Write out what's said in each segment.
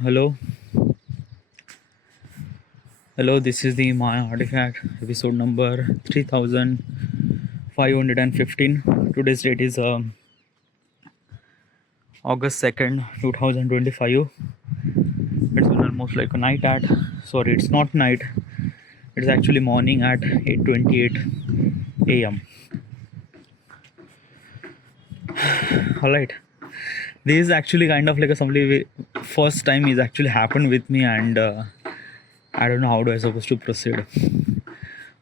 Hello, hello. This is the My Artifact episode number 3515. Today's date is August 2nd, 2025. It's been almost like a night at. Sorry, it's not night. It's actually morning at 8:28 a.m. All right. This is actually kind of like a somebody first time is actually happened with me, and I don't know how do I supposed to proceed.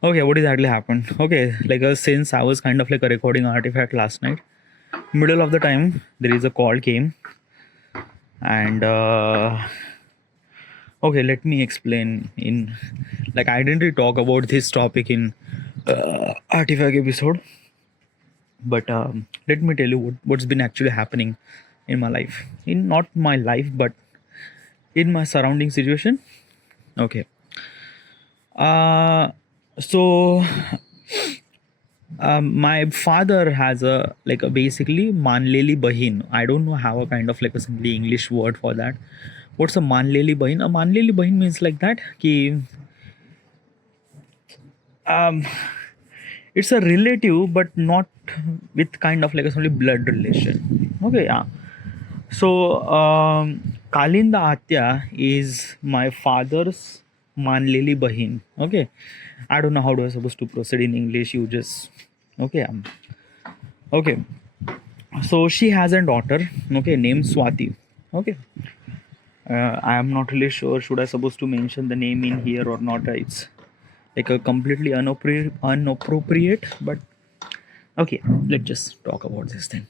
Okay, what exactly happened? Okay, since I was kind of like a recording artifact last night, middle of the time there is a call came, and okay, let me explain. In like I didn't really talk about this topic in artifact episode, but let me tell you what's been actually happening in my life. In not my life, but in my surrounding situation. Okay. So my father has a basically manleli bahin. I don't know how a kind of like a simply English word for that. What's a manleli bahin? A manleli bahin means like that ki it's a relative but not with kind of like a simply blood relation. Okay, yeah. So Khalinda Atya is my father's manleli bahin. Okay, I don't know how do I supposed to proceed in English. You just okay. Okay. So she has a daughter. Okay, named Swati. Okay. I am not really sure. Should I supposed to mention the name in here or not? It's like a completely unappropriate. But okay, let's just talk about this thing.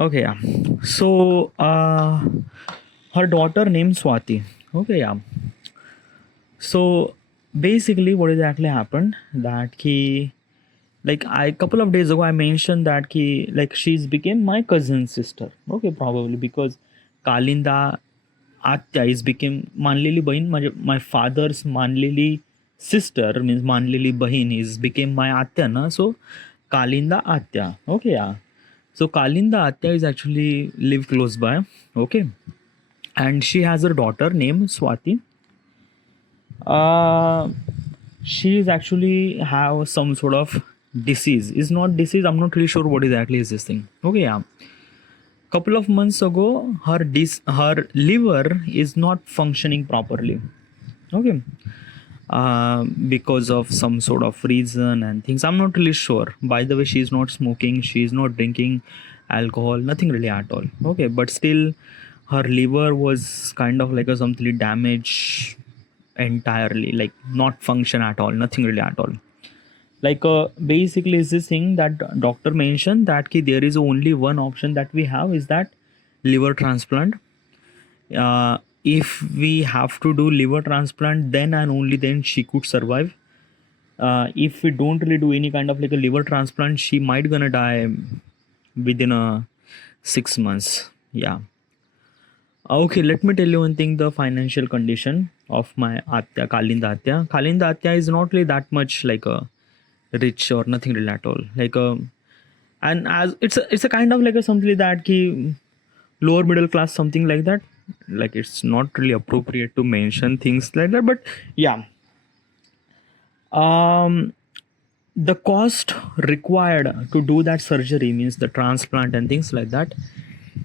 Okay, yeah. So her daughter named Swati. Okay, yeah. So basically, what exactly happened that he, like I couple of days ago, I mentioned that he, like she's became my cousin's sister. Okay, probably because Khalinda Atya is became Manlili Bahin. My father's Manlili sister means Manlili Bahin is became my Atya, na? So Khalinda Atya. Okay, yeah. So Khalinda Atya is actually live close by. Okay, and she has a daughter named Swati. Uh, she is actually have some sort of disease. Is not disease. I'm not really sure what exactly is this thing. Okay, yeah. Couple of months ago, her liver is not functioning properly. Okay, because of some sort of reason and things. I'm not really sure. By the way, she's not smoking. She's not drinking alcohol. Nothing really at all. Okay, but still, her liver was kind of like a something damaged entirely, like not function at all. Nothing really at all. Basically is this thing that doctor mentioned that there is only one option that we have is that liver transplant. If we have to do liver transplant, then and only then she could survive. If we don't really do any kind of like a liver transplant, she might gonna die within 6 months. Yeah. Okay, let me tell you one thing. The financial condition of my Atya, Khalinda Atya. Khalinda Atya is not really that much like a rich or nothing really at all. And as it's a kind of like a something like that ki lower middle class, something like that. Like it's not really appropriate to mention things like that, but yeah. The cost required to do that surgery means the transplant and things like that.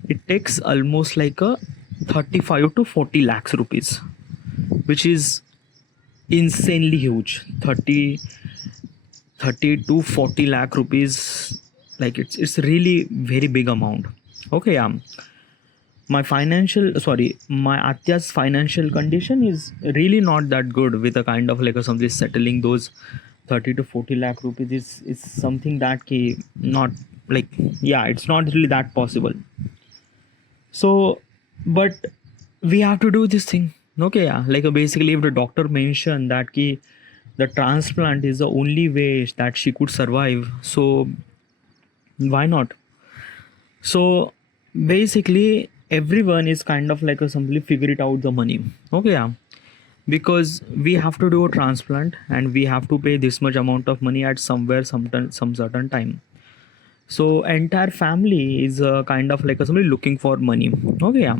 It takes almost like a 35 to 40 lakhs rupees, which is insanely huge. 30 to 40 lakh rupees, like it's really very big amount. Okay, yeah. My Atya's financial condition is really not that good with a kind of like a something settling those 30 to 40 lakh rupees is something that not like, yeah, it's not really that possible. So but we have to do this thing. Okay, yeah. Basically if the doctor mentioned that the transplant is the only way that she could survive, so why not? So basically everyone is kind of like a simply figure it out the money. Okay, yeah. Because we have to do a transplant and we have to pay this much amount of money at somewhere some certain time. So entire family is kind of like a somebody looking for money. Okay, yeah.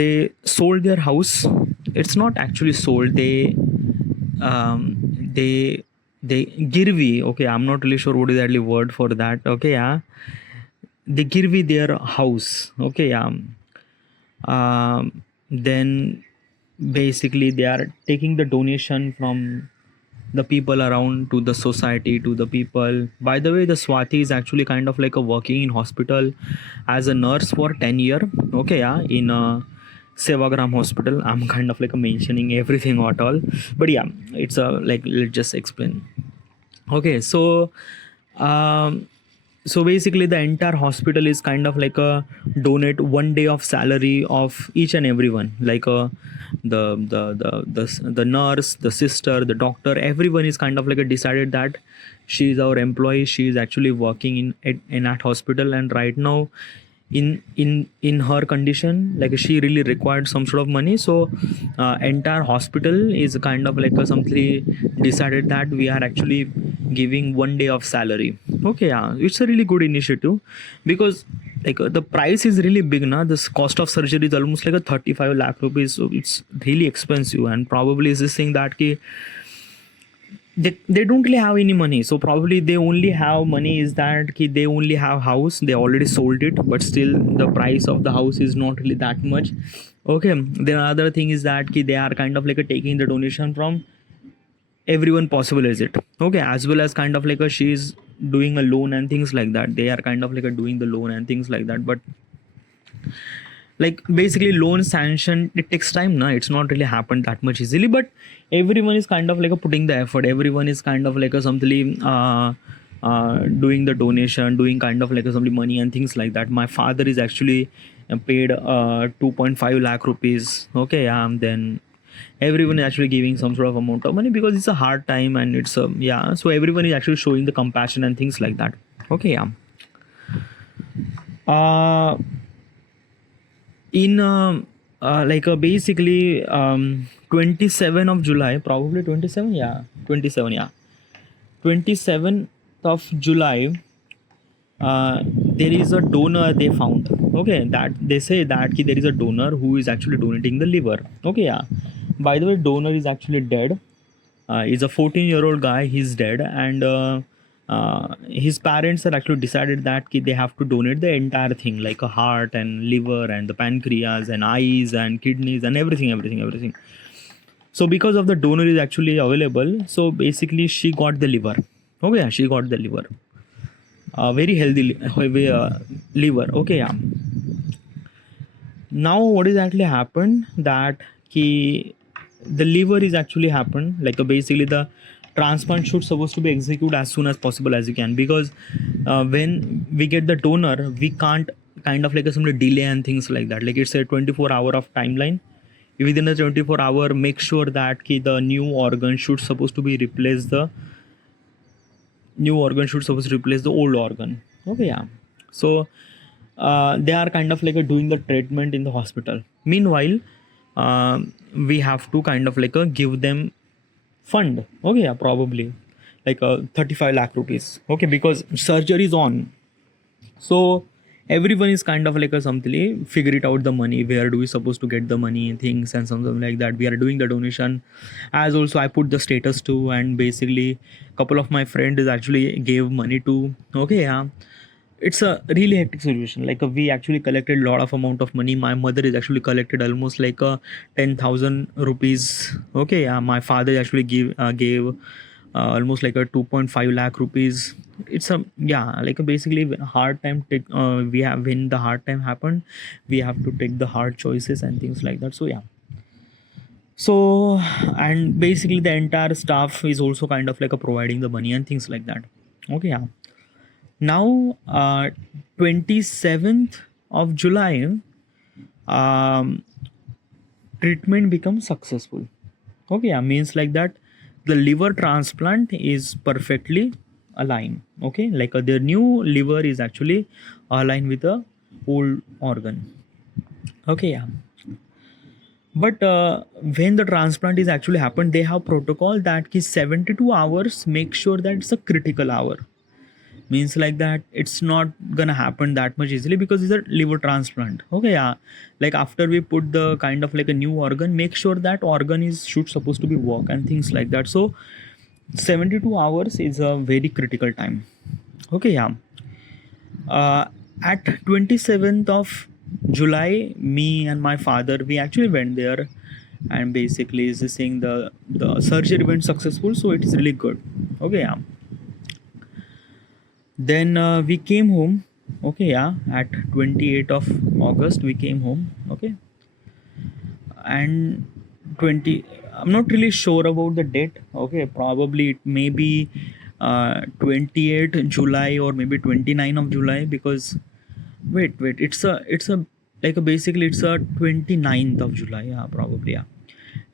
they sold their house. It's not actually sold. They they girvi. Okay, I'm not really sure what is the actually word for that. Okay, yeah, they girvi their house. Okay, yeah. Then basically they are taking the donation from the people around to the society, to the people. By the way, the Swati is actually kind of like a working in hospital as a nurse for 10 year. Okay, yeah, in a Sevagram hospital. I'm kind of like mentioning everything at all, but yeah, it's a like, let's just explain. Okay, um so basically the entire hospital is kind of like a donate 1 day of salary of each and everyone, like the nurse, the sister, the doctor, everyone is kind of like a decided that she is our employee, she is actually working in that hospital, and right now in her condition, like she really required some sort of money. So entire hospital is kind of like a something decided that we are actually giving 1 day of salary. Okay, yeah, it's a really good initiative, because like the price is really big now. This cost of surgery is almost like a 35 lakh rupees, so it's really expensive. And probably is this thing that ki, they don't really have any money, so probably they only have money is that ki they only have house, they already sold it, but still the price of the house is not really that much. Okay, then another thing is that ki they are kind of like a taking the donation from everyone possible, is it? Okay, as well as kind of like a she's doing a loan and things like that, they are kind of like a doing the loan and things like that. But like basically loan sanction, it takes time now, it's not really happened that much easily, but everyone is kind of like a putting the effort, everyone is kind of like a something doing the donation, doing kind of like a something money and things like that. My father is actually paid 2.5 lakh rupees. Okay, then everyone is actually giving some sort of amount of money, because it's a hard time, and it's yeah, so everyone is actually showing the compassion and things like that. Okay, yeah. uh in like basically 27 of July, probably 27, yeah, 27, yeah, 27th of July, there is a donor they found. Okay, that they say that there is a donor who is actually donating the liver. Okay, yeah, by the way, donor is actually dead. He's a 14-year-old guy, he's dead, and his parents are actually decided that they have to donate the entire thing, like a heart and liver and the pancreas and eyes and kidneys and everything. So because of the donor is actually available, so basically she got the liver. Okay, yeah, she got the liver, very healthy liver. Okay, yeah. Now what is actually happened that ki the liver is actually happened, like basically the transplant should supposed to be executed as soon as possible as you can, because when we get the donor, we can't kind of like some delay and things like that, like it's a 24-hour of timeline. Within the 24-hour, make sure that ki the new organ should supposed to be replace the new organ should supposed to replace the old organ. Okay, yeah. So they are kind of like doing the treatment in the hospital. Meanwhile, we have to kind of like give them fund. Okay, yeah, probably like 35 lakh rupees. Okay, because surgery is on, so everyone is kind of like something figure it out the money, where do we supposed to get the money and things and something like that. We are doing the donation, as also I put the status too, and basically couple of my friends is actually gave money to. Okay, yeah, it's a really hectic situation, like we actually collected a lot of amount of money. My mother is actually collected almost like 10,000 rupees. Okay, yeah, my father actually gave almost like a 2.5 lakh rupees. It's a, yeah, like basically when hard time take we have when the hard time happened, we have to take the hard choices and things like that. So yeah, so and basically the entire staff is also kind of like providing the money and things like that. Okay, yeah. Now 27th of July, um, treatment becomes successful. Okay, yeah, means like that the liver transplant is perfectly aligned. Okay, like their new liver is actually aligned with the old organ. Okay, yeah. But when the transplant is actually happened, they have protocol that is 72 hours, make sure that it's a critical hour. means like that it's not gonna happen that much easily because it's a liver transplant. Okay, yeah, like after we put the kind of like a new organ, make sure that organ is should supposed to be work and things like that. So 72 hours is a very critical time. Okay, yeah. uh, at 27th of July, me and my father, we actually went there, and basically is saying the surgery went successful, so it is really good. Okay, yeah. Then we came home. Okay, yeah, at 28th of August we came home. Okay, and 20, I'm not really sure about the date. Okay, probably it may be 28th July or maybe 29th of July, because wait, it's a like a basically it's a 29th of July. Yeah, probably, yeah.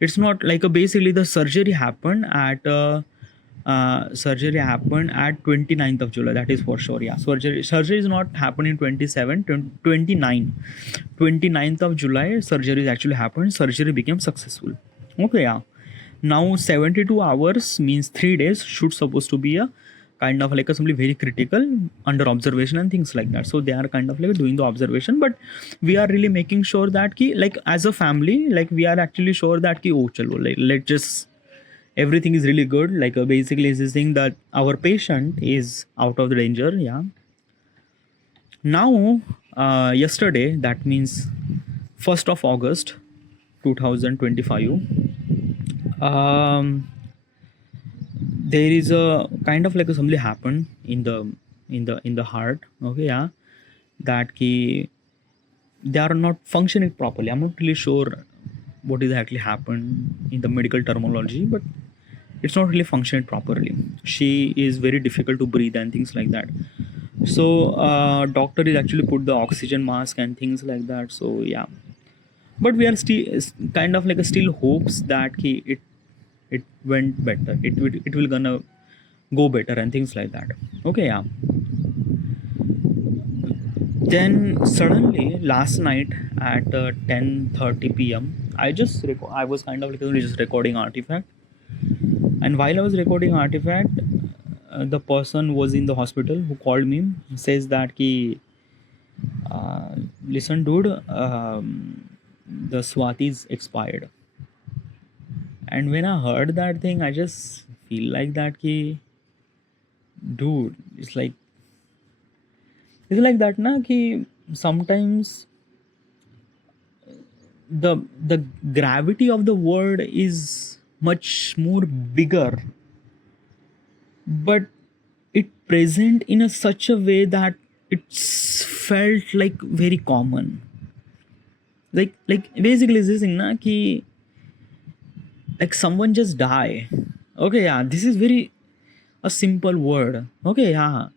It's not like a basically the surgery happened at 29th of July, that is for sure. Yeah, surgery is not happening 27, 29, 29th of July surgery actually happened, surgery became successful. Okay, yeah. Now 72 hours means 3 days should supposed to be a kind of like a something very critical under observation and things like that. So they are kind of like doing the observation, but we are really making sure that ki, like as a family, like we are actually sure that ki, oh chalo, like let just everything is really good. Like basically is this thing that our patient is out of the danger. Yeah. Now yesterday, that means 1st of August 2025, there is a kind of like something happened in the heart. Okay, yeah, that ki they are not functioning properly. I'm not really sure what exactly happened in the medical terminology, but it's not really functioning properly. She is very difficult to breathe and things like that. So doctor is actually put the oxygen mask and things like that. So yeah, but we are still kind of like a still hopes that ki it went better. It will gonna go better and things like that. Okay, yeah. Then suddenly last night at 10:30 p.m. I was kind of like just recording Artifact, and while I was recording Artifact, the person was in the hospital who called me, says that ki listen dude, the Swati is expired. And when I heard that thing, I just feel like that ki dude, it's like that na ki sometimes the gravity of the word is much more bigger, but it present in a such a way that it's felt like very common. Like basically this thing na ki like someone just die. Okay, yeah, this is very a simple word. Okay, yeah,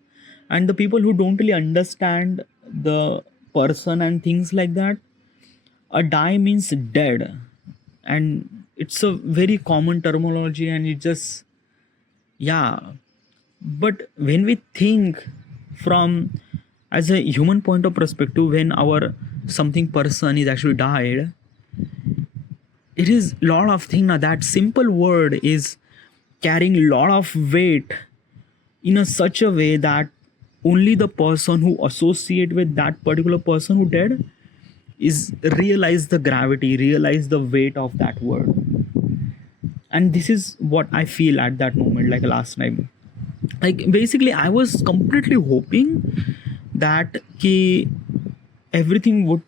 and the people who don't really understand the person and things like that, a die means dead, and it's a very common terminology, and it just, yeah. But when we think from as a human point of perspective, when our something person is actually died, it is lot of thing now. That simple word is carrying lot of weight in a such a way that only the person who associate with that particular person who dead is realize the gravity, realize the weight of that word. And this is what I feel at that moment, like last night. Like basically I was completely hoping that ki everything would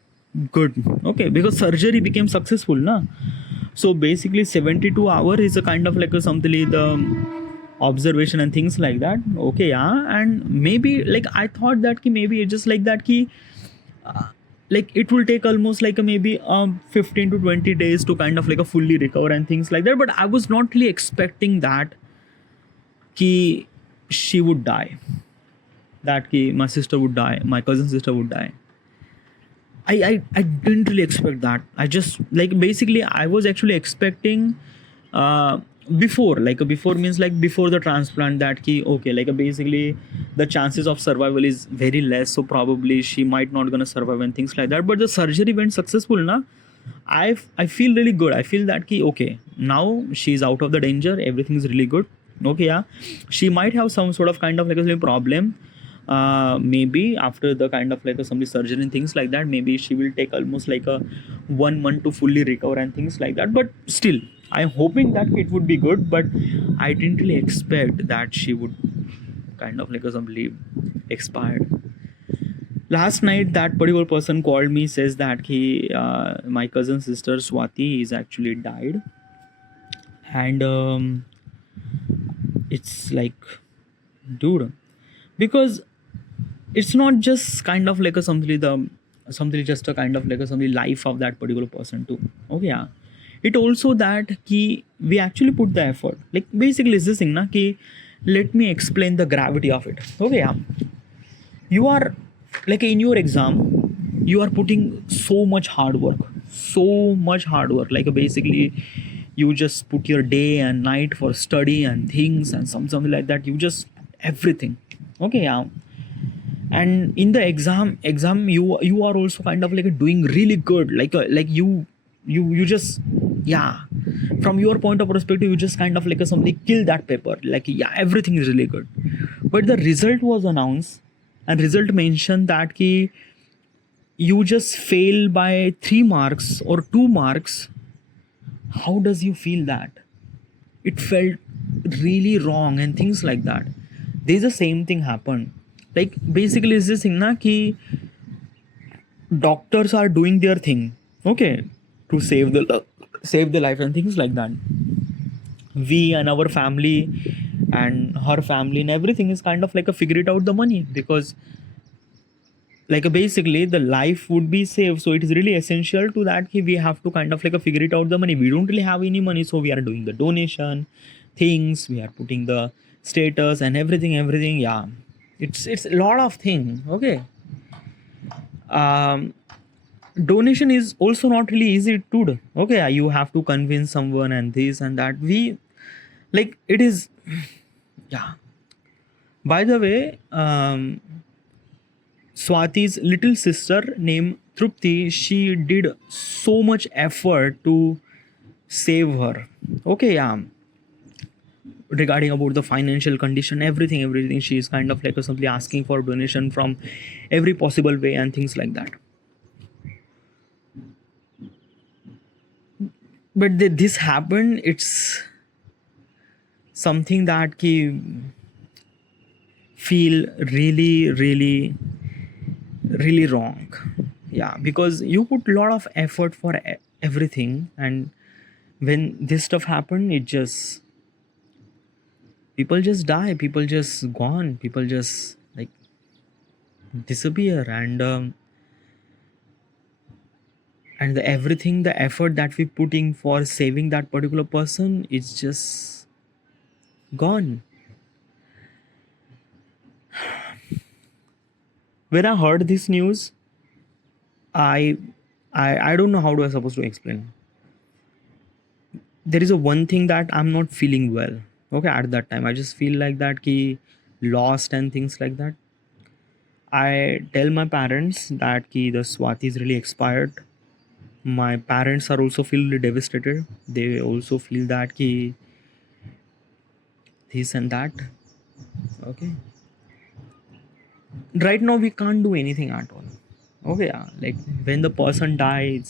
good. Okay, because surgery became successful na. So basically 72 hours is a kind of like a something the observation and things like that. Okay, yeah. And maybe like I thought that ki maybe it's just like that ki like it will take almost like a maybe 15 to 20 days to kind of like a fully recover and things like that. But I was not really expecting that ki she would die, that ki my sister would die, my cousin sister would die. I didn't really expect that. I just like basically I was actually expecting before means like before the transplant that ki okay, like basically the chances of survival is very less, so probably she might not gonna survive and things like that. But the surgery went successful na. I feel really good. I feel that ki okay, now she's out of the danger, everything is really good. Okay, yeah, she might have some sort of kind of like a problem, maybe after the kind of like a some surgery and things like that, maybe she will take almost like a 1 month to fully recover and things like that. But still, I'm hoping that it would be good, but I didn't really expect that she would kind of like a some leave expired. Last night that particular person called me, says that my cousin sister Swati is actually died. And it's like, dude, because it's not just kind of like a something just a kind of like a something life of that particular person too. Okay, yeah. It also that we actually put the effort. Like basically it's this thing na ki, let me explain the gravity of it. Okay, yeah. You are like in your exam, you are putting so much hard work. Like basically you just put your day and night for study and things and something like that. You just everything. Okay, yeah. And in the exam you are also kind of like doing really good, like you just, yeah, from your point of perspective you just kind of like something kill that paper, like yeah, everything is really good. But the result was announced, and result mentioned that you just fail by 3 marks or 2 marks. How does you feel that? It felt really wrong and things like that. There's the same thing happened. Like basically it's this thing na ki doctors are doing their thing, okay, to save the life and things like that. We and our family and her family and everything is kind of like a figure it out the money, because like basically the life would be saved, so it is really essential to that we have to kind of like figure it out the money. We don't really have any money, so we are doing the donation things, we are putting the status and everything, yeah. It's a lot of thing. Okay, um donation is also not really easy to do. Okay, yeah, you have to convince someone and this and that. We like it is yeah. By the way, Swati's little sister named Trupti, she did so much effort to save her. Okay, yeah. Regarding about the financial condition, everything, she is kind of like simply asking for donation from every possible way and things like that. But this happened. It's something that feel really wrong. Yeah, because you put a lot of effort for everything, and when this stuff happened, it just people just die, people just gone, people just like disappear, and everything, the effort that we putting for saving that particular person is just gone. When I heard this news, I don't know how do I supposed to explain. There is a one thing that I'm not feeling well. Okay, at that time, I just feel like that lost and things like that. I tell my parents that the Swati is really expired. My parents are also feel really devastated. They also feel that this and that. Okay. Right now we can't do anything at all. Okay, yeah. Like when the person die.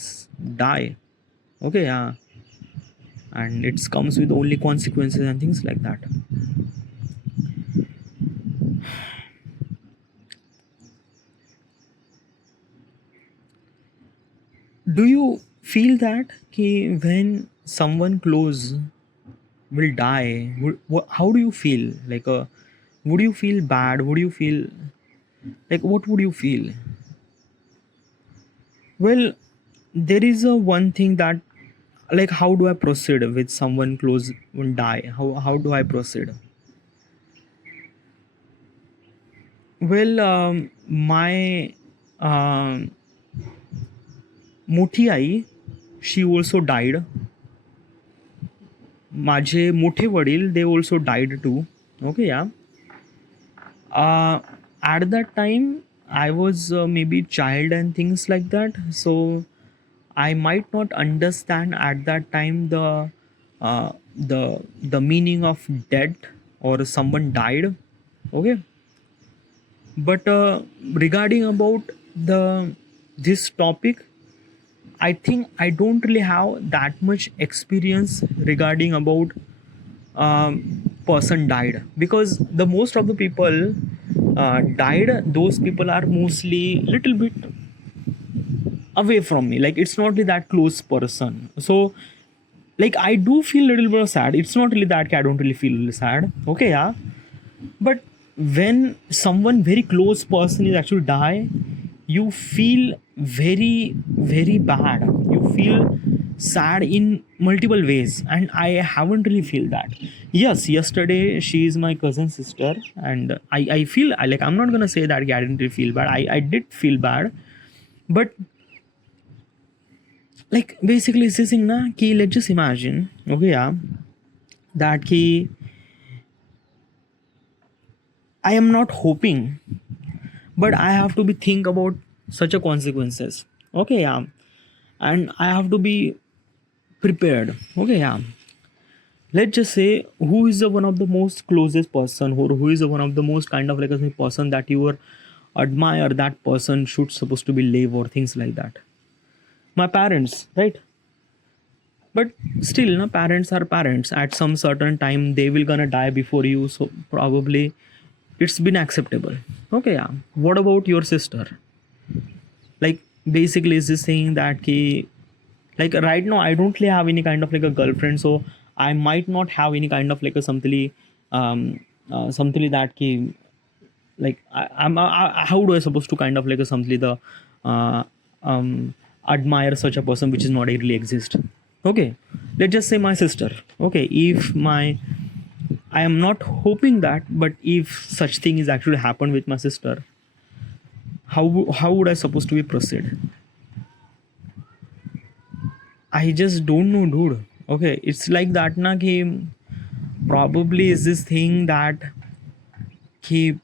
Okay, yeah. And it comes with only consequences and things like that. Do you feel that when someone close will die, how do you feel? Like, would you feel bad? Would you feel like what would you feel? Well, there is a one thing that, like, how do I proceed with someone close will die? How do I proceed? Well, my मोठी आई, she also died. माझे मोठे वडील, they also died too. Okay, yeah. At that time I was maybe child and things like that, so I might not understand at that time the meaning of death or someone died. Okay, But regarding about this topic, I think I don't really have that much experience regarding about person died, because the most of the people died, those people are mostly little bit away from me, like it's not really that close person. So like I do feel a little bit of sad. It's not really that I don't really feel really sad, okay, yeah. But when someone very close person is actually die, you feel very very bad, you feel sad in multiple ways, and I haven't really feel that. Yes, yesterday she is my cousin sister, and I feel like, I'm not gonna say that I didn't really feel bad. I did feel bad, but like basically it's this thing na ki, let's just imagine, okay, yeah, that ki I am not hoping, but I have to be think about such a consequences, okay, yeah, and I have to be prepared, okay, yeah. Let's just say, who is the one of the most closest person, or who is the one of the most kind of like a person that you were admire, that person should supposed to be live or things like that. My parents, right? But still, no, parents are parents. At some certain time they will gonna die before you, so probably it's been acceptable, okay, yeah. What about your sister? Like basically is this saying that ki, like right now I don't really have any kind of like a girlfriend, so I might not have any kind of like a something something that ki, like how do I supposed to kind of like a something the uh, admire such a person which is not really exist, okay. Let's just say my sister, okay. If my, I am not hoping that, but if such thing is actually happened with my sister, how would I supposed to be proceed? I just don't know, dude. Okay, it's like that na ki, probably is this thing that ki,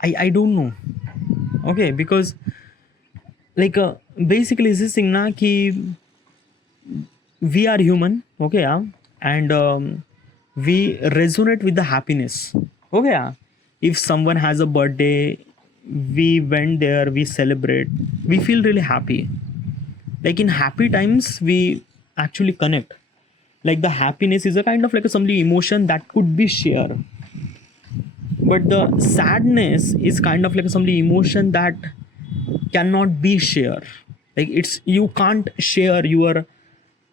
I don't know. Okay, because like basically is this thing na ki, we are human, okay, yeah, and we resonate with the happiness, okay, yeah. If someone has a birthday, we went there, we celebrate, we feel really happy. Like in happy times we actually connect, like the happiness is a kind of like a something emotion that could be shared, but the sadness is kind of like something emotion that cannot be shared. Like it's, you can't share your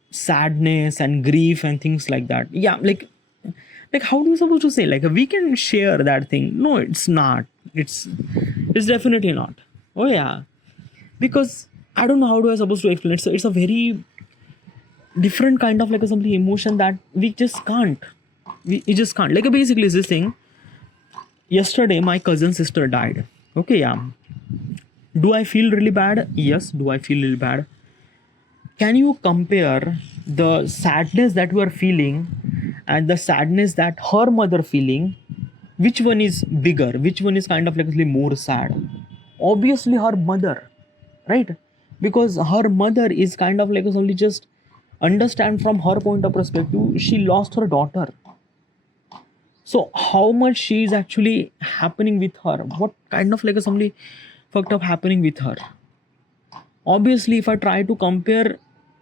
sadness and grief and things like that, yeah. Like how do you supposed to say, like we can share that thing? No, it's not. It's definitely not, oh yeah. Because I don't know how do I supposed to explain it. So it's a very different kind of like a something emotion that we just can't, we just can't, like basically is this thing. Yesterday my cousin sister died, okay, yeah. Do I feel really bad? Yes. Do I feel really bad? Can you compare the sadness that we are feeling and the sadness that her mother feeling? Which one is bigger? Which one is kind of like more sad? Obviously her mother, right? Because her mother is kind of like only just understand from her point of perspective, she lost her daughter. So how much she is actually happening with her? What kind of like a somebody fucked up happening with her? Obviously if I try to compare,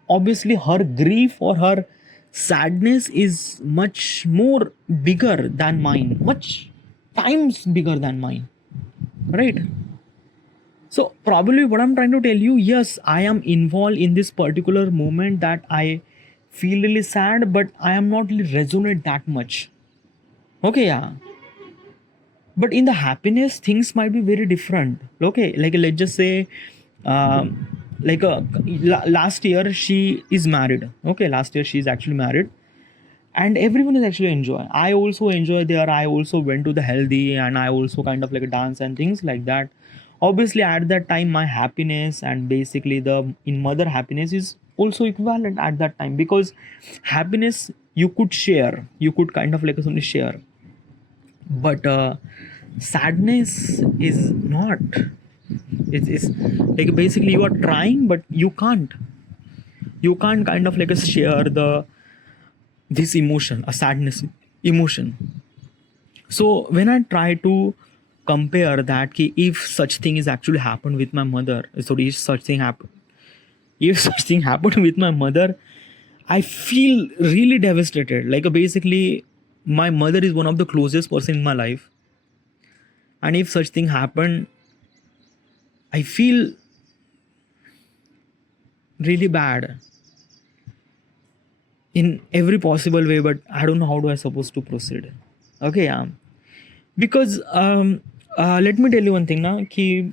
obviously her grief or her sadness is much more bigger than mine, much times bigger than mine, right? So probably what I'm trying to tell you, yes, I am involved in this particular moment that I feel really sad, but I am not really resonate that much, okay, yeah. But in the happiness things might be very different, okay. Like let's just say like last year she is married, okay. Last year she is actually married, and everyone is actually enjoy. I also enjoy there. I also went to the healthy, and I also kind of like a dance and things like that. Obviously at that time my happiness and basically the in mother happiness is also equivalent at that time, because happiness you could share, you could kind of like only share, but sadness is not. It's like basically you are trying but you can't kind of like share the this emotion, a sadness emotion. So when I try to compare that ki if such thing is actually happened with my mother, sorry, if such thing happened with my mother, I feel really devastated. Like basically, my mother is one of the closest person in my life, and if such thing happened, I feel really bad in every possible way. But I don't know how do I supposed to proceed. Okay, yeah, because let me tell you one thing now. Ki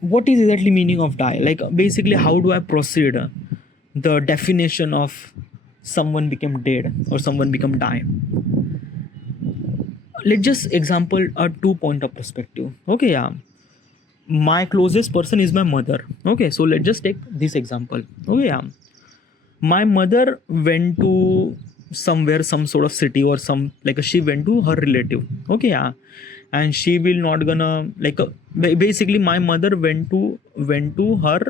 what is exactly meaning of die? Like basically, how do I proceed? The definition of someone become dead or someone become die. Let's just example a 2 point of perspective. Okay, yeah, my closest person is my mother. Okay, so let's just take this example. Okay, yeah, my mother went to somewhere, some sort of city or some, like she went to her relative. Okay, yeah, and she will not gonna like basically my mother went to her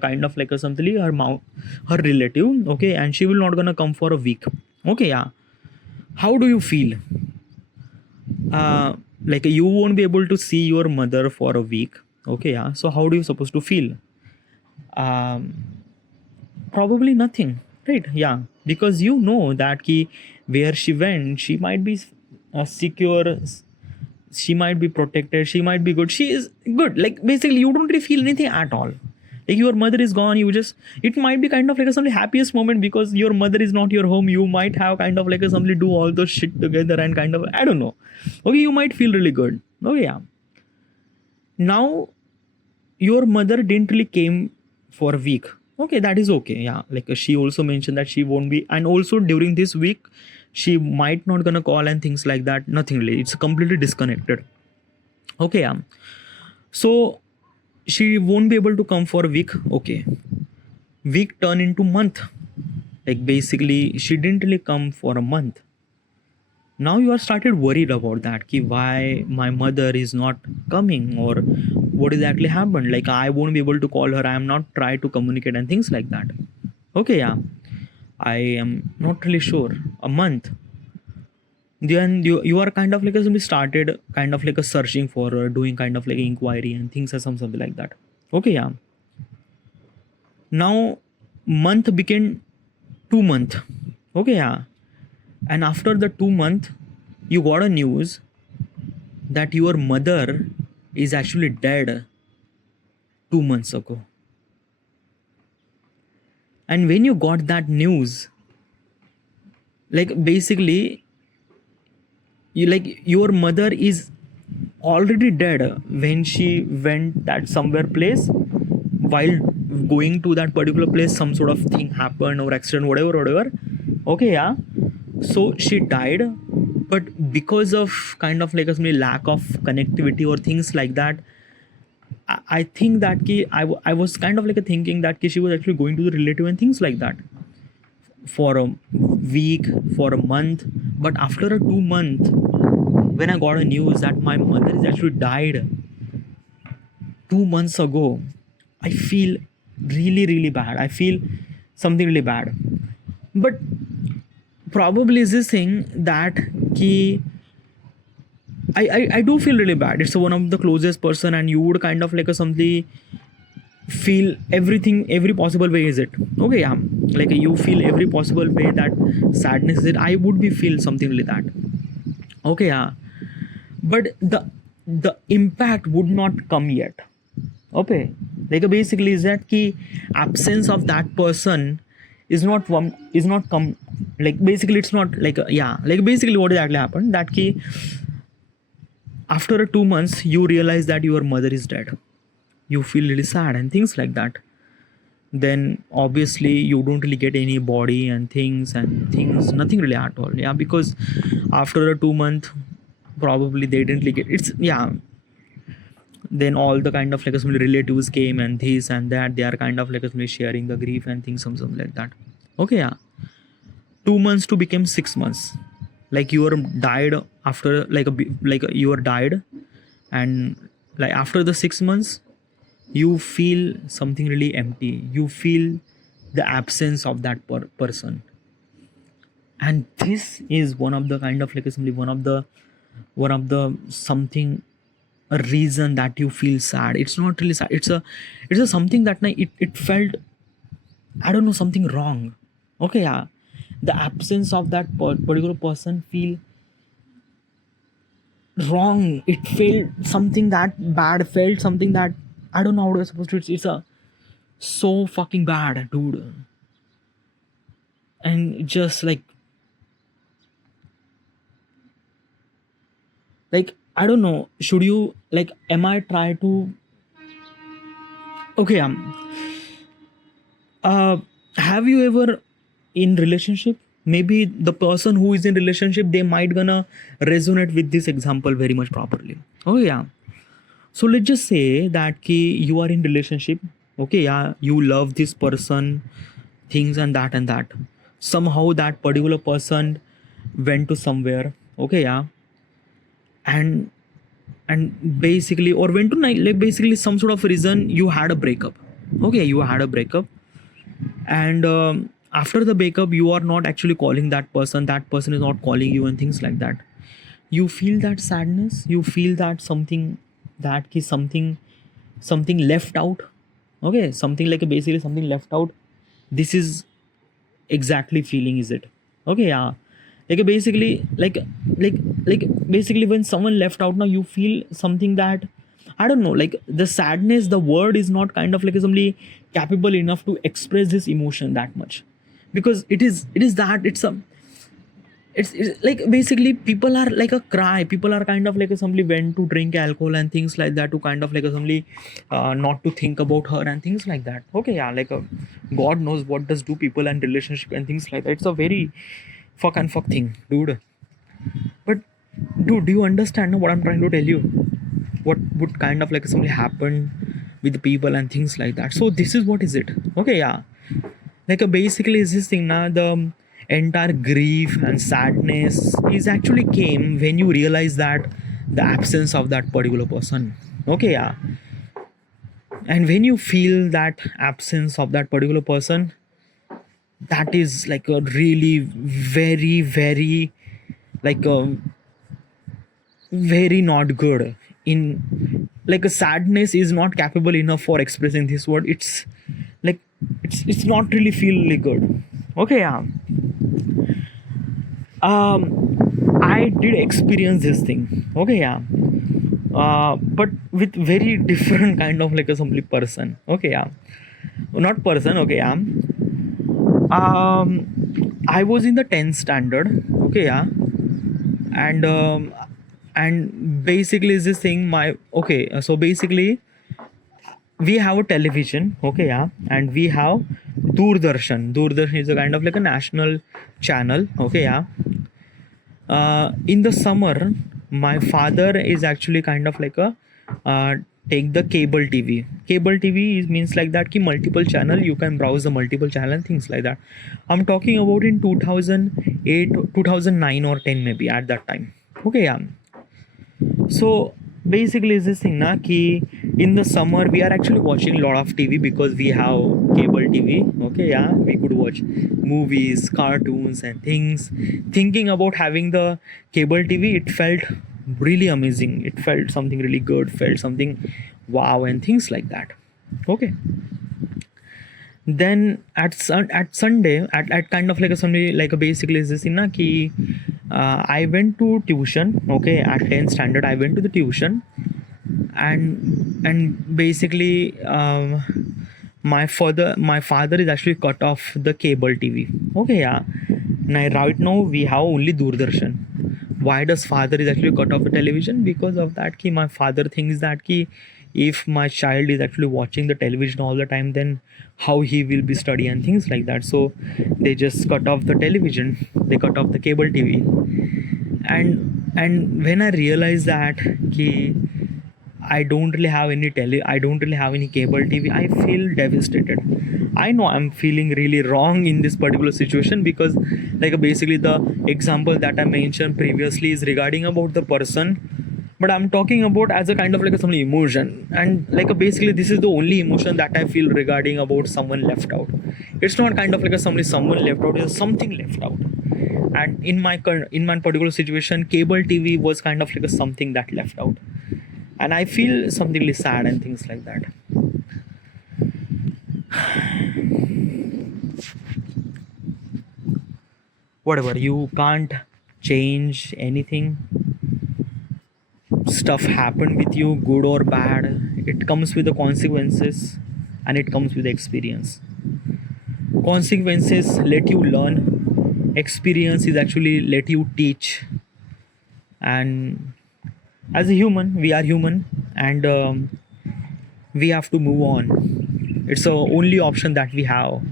kind of like a something her relative. Okay, and she will not gonna come for a week. Okay, yeah, how do you feel? uh like you won't be able to see your mother for a week. Okay, yeah, so how do you supposed to feel? um Probably nothing, right? Yeah, because you know that ki where she went, she might be secure, she might be protected, she might be good, she is good. Like basically you don't really feel anything at all. Like your mother is gone, you just, it might be kind of like a some happiest moment because your mother is not your home. You might have kind of like a somebody do all those shit together and kind of, I don't know. Okay, you might feel really good. Oh yeah, now your mother didn't really came for a week. Okay, that is okay. Yeah, like she also mentioned that she won't be, and also during this week she might not gonna call and things like that. Nothing really, it's completely disconnected. Okay, yeah, so she won't be able to come for a week. Okay, week turn into month. Like basically she didn't really come for a month. Now you are started worried about that ki why my mother is not coming, or what exactly happened. Like I won't be able to call her, I am not try to communicate and things like that. Okay, yeah, I am not really sure. A month, then you are kind of like a started kind of like a searching for doing kind of like inquiry and things or something like that. Okay, yeah, now month became 2 month. Okay, yeah, and after the 2 month you got a news that your mother is actually dead 2 months ago. And when you got that news, like basically you, like your mother is already dead when she went that somewhere place. While going to that particular place, some sort of thing happened or accident, whatever. Okay, yeah, so she died. But because of kind of like a lack of connectivity or things like that, I think that I was kind of like a thinking that she was actually going to the relative and things like that for a week, for a month. But after a 2 month, when I got a news that my mother is actually died 2 months ago, I feel really bad. I feel something really bad. But probably is this thing that ki I do feel really bad. It's one of the closest person, and you would kind of like a something feel everything, every possible way is it. Okay, yeah, like you feel every possible way that sadness is it. I would be feel something like that. Okay, yeah, but the impact would not come yet. Okay, like basically is that ki absence of that person is not one, is not come, like basically it's not like yeah, like basically what exactly happened that ki after 2 months you realize that your mother is dead. You feel really sad and things like that. Then obviously you don't really get any body and things, nothing really at all. Yeah, because after a 2 month probably they didn't really get it's, yeah, then all the kind of like some relatives came and this and that, they are kind of like sharing the grief and things, something like that. Okay, yeah, 2 months to become 6 months. Like you are died after like you are died, and like after the 6 months you feel something really empty. You feel the absence of that person. And this is one of the kind of like simply one of the one of the something, a reason that you feel sad. It's not really sad, it's a something that it felt, I don't know, something wrong. Okay, yeah. The absence of that particular person feel wrong. It felt something that bad, felt something that I don't know how to supposed to. It's a so fucking bad, dude. And just like I don't know. Should you like? Am I try to? Okay, have you ever in relationship, maybe the person who is in relationship, they might gonna resonate with this example very much properly. Oh yeah. So let's just say that you are in relationship. Okay, yeah, you love this person, things and that. Somehow that particular person went to somewhere. Okay, yeah, and basically, or went to like basically some sort of reason you had a breakup. Okay, you had a breakup, and after the breakup you are not actually calling that person, that person is not calling you and things like that. You feel that sadness, you feel that something, that ki something left out. Okay, something like basically something left out. This is exactly feeling, is it? Okay, yeah. Like basically like basically when someone left out, now you feel something that I don't know, like the sadness, the word is not kind of like somebody capable enough to express this emotion that much, because it is that it's like basically people are like a cry, people are kind of like somebody went to drink alcohol and things like that to kind of like somebody not to think about her and things like that. Okay, yeah, like god knows what does do people and relationship and things like that. It's a very fuck and fuck thing, dude. But dude, do you understand what I'm trying to tell you? What would kind of like something happen with the people and things like that? So this is what is it. Okay, yeah. Like basically is this thing now, the entire grief and sadness is actually came when you realize that the absence of that particular person. Okay, yeah. And when you feel that absence of that particular person, that is like a really very very like a very not good in, like a sadness is not capable enough for expressing this word. It's like it's not really feel really good. Okay, yeah. I did experience this thing. Okay, yeah. But with very different kind of like a some person. Okay, yeah. Not person. Okay, yeah. I was in the 10th standard. Okay, yeah. And basically is this thing my okay. So basically we have a television. Okay, yeah, and we have Doordarshan is a kind of like a national channel. Okay, yeah. In the summer my father is actually kind of like a uh, take the cable tv means like that ki multiple channel, you can browse the multiple channel and things like that. I'm talking about in 2008, 2009 or 10 maybe at that time. Okay, yeah. So basically is this thing na ki in the summer we are actually watching a lot of TV because we have cable TV. Okay, yeah, we could watch movies, cartoons and things. Thinking about having the cable TV, it felt really amazing, it felt something really good, felt something wow and things like that. Okay, then at Sunday at kind of like a Sunday, like a basically is this thing na ki I went to tuition. Okay, at 10th standard I went to the tuition, and basically my father is actually cut off the cable TV. Okay, yeah. Now right now we have only Doordarshan. Why does father is actually cut off the television? Because of that ki my father thinks that ki if my child is actually watching the television all the time, then how he will be study and things like that. So they just cut off the television, they cut off the cable TV. And when I realized that ki I don't really have any I don't really have any cable TV, I feel devastated. I know I'm feeling really wrong in this particular situation because like basically the example that I mentioned previously is regarding about the person, but I'm talking about as a kind of like a some emotion, and like basically this is the only emotion that I feel regarding about someone left out. It's not kind of like a someone left out, it's something left out. And in my particular situation, cable TV was kind of like a something that left out, and I feel something really sad and things like that. Whatever, you can't change anything. Stuff happen with you, good or bad. It comes with the consequences, and it comes with the experience. Consequences let you learn. Experience is actually let you teach. And as a human, we are human, and we have to move on. It's the only option that we have,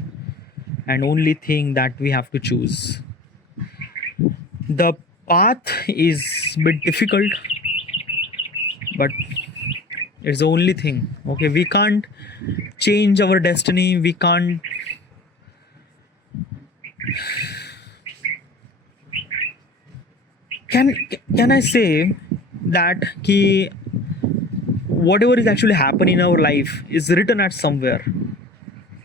and only thing that we have to choose. The path is a bit difficult, but it's the only thing. Okay, we can't change our destiny. We can't can I say that ki whatever is actually happening in our life is written at somewhere.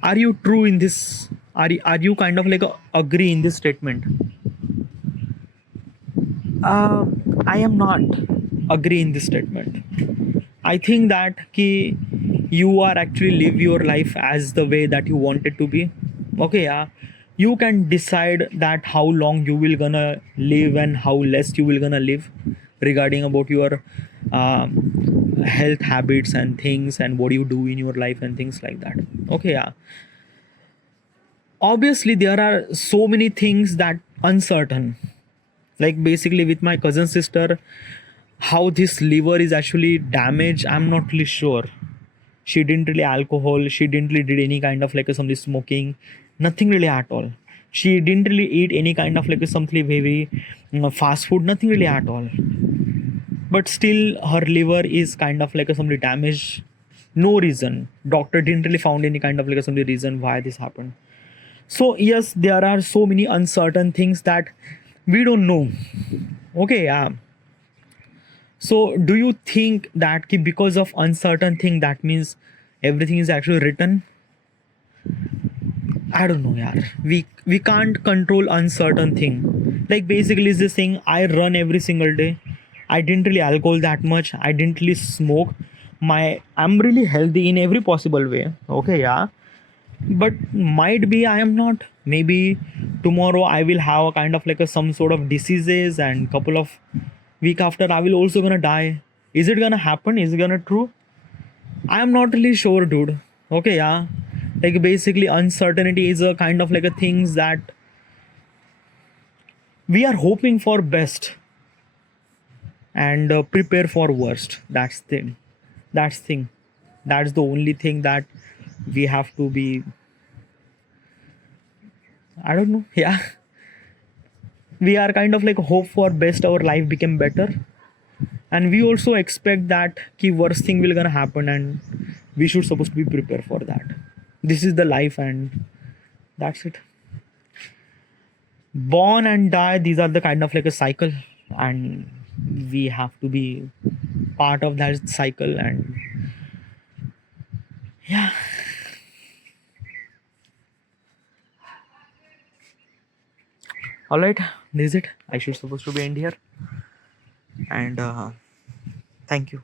Are you true in this? Are you kind of like agree in this statement? I am not agree in this statement. I think that ki you are actually live your life as the way that you want it to be. Okay, yeah. You can decide that how long you will gonna live and how less you will gonna live, regarding about your health habits and things and what you do in your life and things like that. Okay, yeah. Obviously, there are so many things that uncertain. Like basically with my cousin sister, how this liver is actually damaged, I'm not really sure. She didn't really alcohol, she didn't really did any kind of like a something smoking, nothing really at all. She didn't really eat any kind of like a something heavy fast food, nothing really at all. But still her liver is kind of like a something damaged. No reason. Doctor didn't really found any kind of like a something reason why this happened. So yes, there are so many uncertain things that we don't know. Okay, yeah. So do you think that because of uncertain thing that means everything is actually written? I don't know, yaar. We can't control uncertain thing. Like basically is this thing, I run every single day. I didn't really alcohol that much. I didn't really smoke. I'm really healthy in every possible way. Okay, yeah. But might be I am not. Maybe tomorrow I will have a kind of like a some sort of diseases, and couple of week after I will also gonna die. Is it gonna happen? Is it gonna true? I am not really sure, dude. Okay, yeah. Like basically uncertainty is a kind of like a things that we are hoping for best and prepare for worst. That's the only thing that we have to be. I don't know. Yeah, we are kind of like hope for best our life become better, and we also expect that ki worst thing will gonna happen, and we should supposed to be prepared for that. This is the life, and that's it. Born and die, these are the kind of like a cycle, and we have to be part of that cycle. And yeah, all right, this is it. I should supposed to be end here, and thank you.